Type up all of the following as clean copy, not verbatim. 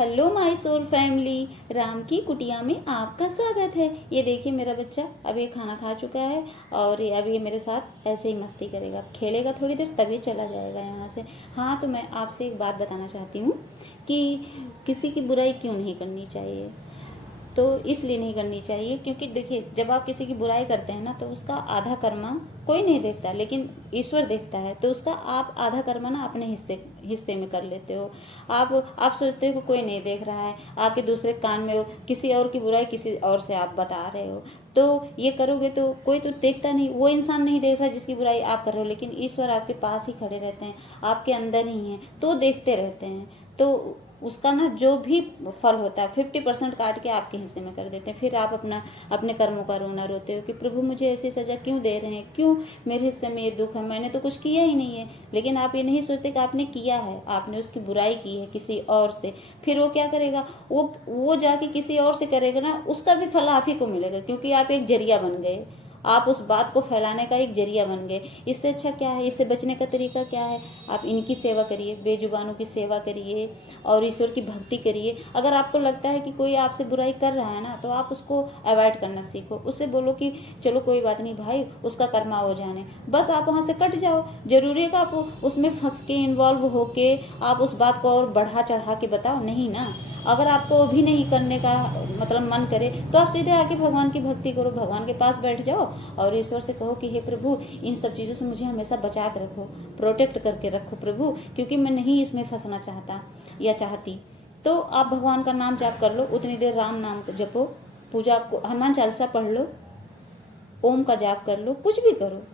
Hello my soul family, Ram की कुटिया में आपका स्वागत है। ये देखिए मेरा बच्चा अभी खाना खा चुका है और ये अभी मेरे साथ ऐसे ही मस्ती करेगा, खेलेगा थोड़ी देर तभी चला जाएगा यहाँ से। हाँ, तो मैं आपसे एक बात बताना चाहती हूँ कि किसी की बुराई क्यों नहीं करनी चाहिए। तो इसलिए नहीं करनी चाहिए क्योंकि देखिए, जब आप किसी की बुराई करते हैं ना तो उसका आधा कर्मा कोई नहीं देखता, लेकिन ईश्वर देखता है। तो उसका आप आधा कर्मा ना अपने हिस्से हिस्से में कर लेते हो। आप सोचते हो कि कोई नहीं देख रहा है, आपके दूसरे कान में किसी और की बुराई किसी और से आप बता रहे हो। तो ये करोगे तो कोई तो देखता नहीं, वो इंसान नहीं देख रहा जिसकी बुराई आप कर रहे हो, लेकिन ईश्वर आपके पास ही खड़े रहते हैं, आपके अंदर ही हैं, तो देखते रहते हैं। तो उसका ना जो भी फल होता है 50% काट के आपके हिस्से में कर देते हैं। फिर आप अपने कर्मों का रोना रोते हो कि प्रभु मुझे ऐसी सजा क्यों दे रहे हैं, क्यों मेरे हिस्से में ये दुख है, मैंने तो कुछ किया ही नहीं है। लेकिन आप ये नहीं सोचते कि आपने किया है, आपने उसकी बुराई की है किसी और से। फिर वो क्या करेगा, वो जाके किसी और से करेगा ना, उसका भी फल आप ही को मिलेगा, क्योंकि आप एक जरिया बन गए, आप उस बात को फैलाने का एक जरिया बन गए। इससे अच्छा क्या है, इससे बचने का तरीका क्या है, आप इनकी सेवा करिए, बेजुबानों की सेवा करिए और ईश्वर की भक्ति करिए। अगर आपको लगता है कि कोई आपसे बुराई कर रहा है ना, तो आप उसको अवॉइड करना सीखो। उससे बोलो कि चलो कोई बात नहीं भाई, उसका कर्मा हो जाने, बस आप वहां से कट जाओ। जरूरी है कि आप उसमें फंस के इन्वॉल्व होके आप उस बात को और बढ़ा चढ़ा के बताओ, नहीं ना। अगर आपको भी नहीं करने का मतलब मन करे तो आप सीधे आके भगवान की भक्ति करो, भगवान के पास बैठ जाओ और ईश्वर से कहो कि हे प्रभु, इन सब चीज़ों से मुझे हमेशा बचा के रखो, प्रोटेक्ट करके रखो प्रभु, क्योंकि मैं नहीं इसमें फंसना चाहता या चाहती। तो आप भगवान का नाम जाप कर लो, उतनी देर राम नाम जपो, पूजा को हनुमान चालीसा पढ़ लो, ओम का जाप कर लो, कुछ भी करो।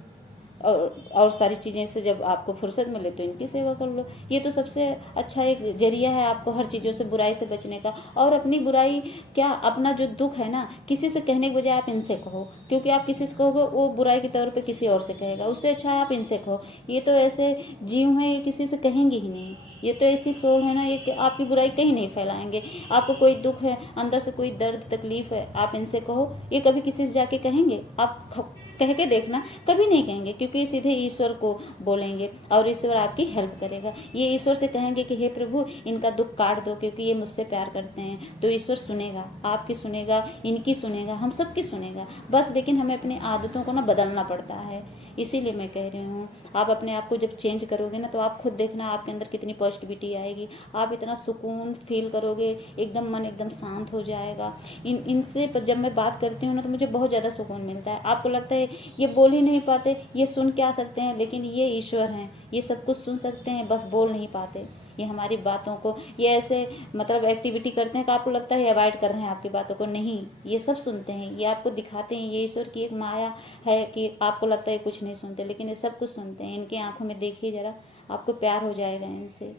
और सारी चीज़ें से जब आपको फुर्सत मिले तो इनकी सेवा कर लो। ये तो सबसे अच्छा एक जरिया है आपको हर चीज़ों से, बुराई से बचने का। और अपनी बुराई क्या, अपना जो दुख है ना, किसी से कहने के बजाय आप इनसे कहो, क्योंकि आप किसी से कहोगे वो बुराई के तौर पे किसी और से कहेगा, उससे अच्छा आप इनसे कहो। ये तो ऐसे जीव हैं, ये किसी से कहेंगे ही नहीं। ये तो ऐसी सोल है ना, ये आपकी बुराई कहीं नहीं फैलाएंगे। आपको कोई दुख है, अंदर से कोई दर्द तकलीफ है, आप इनसे कहो। ये कभी किसी से जाके कहेंगे? आप कह के देखना, कभी नहीं कहेंगे, क्योंकि सीधे ईश्वर को बोलेंगे और ईश्वर आपकी हेल्प करेगा। ये ईश्वर से कहेंगे कि हे प्रभु, इनका दुख काट दो, क्योंकि ये मुझसे प्यार करते हैं। तो ईश्वर सुनेगा, आपकी सुनेगा, इनकी सुनेगा, हम सबकी सुनेगा। बस लेकिन हमें अपनी आदतों को ना बदलना पड़ता है। इसीलिए मैं कह रही हूँ, आप अपने आप को जब चेंज करोगे ना, तो आप खुद देखना आपके अंदर कितनी पॉजिटिविटी आएगी। आप इतना सुकून फील करोगे, एकदम मन एकदम शांत हो जाएगा। इनसे जब मैं बात करती हूँ ना, तो मुझे बहुत ज़्यादा सुकून मिलता है। आपको लगता है ये बोल ही नहीं पाते, ये सुन क्या सकते हैं, लेकिन ये ईश्वर हैं, ये सब कुछ सुन सकते हैं, बस बोल नहीं पाते। ये हमारी बातों को, ये ऐसे मतलब एक्टिविटी करते हैं कि आपको लगता है अवॉइड कर रहे हैं आपकी बातों को, नहीं, ये सब सुनते हैं, ये आपको दिखाते हैं। ये ईश्वर की एक माया है कि आपको लगता है कुछ नहीं सुनते, लेकिन ये सब कुछ सुनते हैं। इनकी आंखों में देखिए जरा, आपको प्यार हो जाएगा इनसे।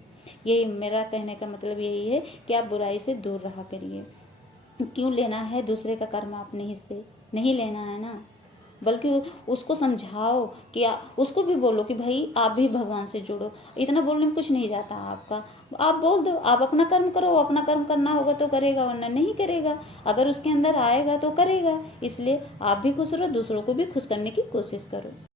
यही मेरा कहने का मतलब यही है कि आप बुराई से दूर रहा करिए। क्यों लेना है दूसरे का कर्म अपने हिस्से, नहीं लेना है ना। बल्कि उसको समझाओ कि उसको भी बोलो कि भाई आप भी भगवान से जुड़ो। इतना बोलने में कुछ नहीं जाता आपका, आप बोल दो, आप अपना कर्म करो, अपना कर्म करना होगा तो करेगा, वरना नहीं करेगा। अगर उसके अंदर आएगा तो करेगा। इसलिए आप भी खुश रहो, दूसरों को भी खुश करने की कोशिश करो।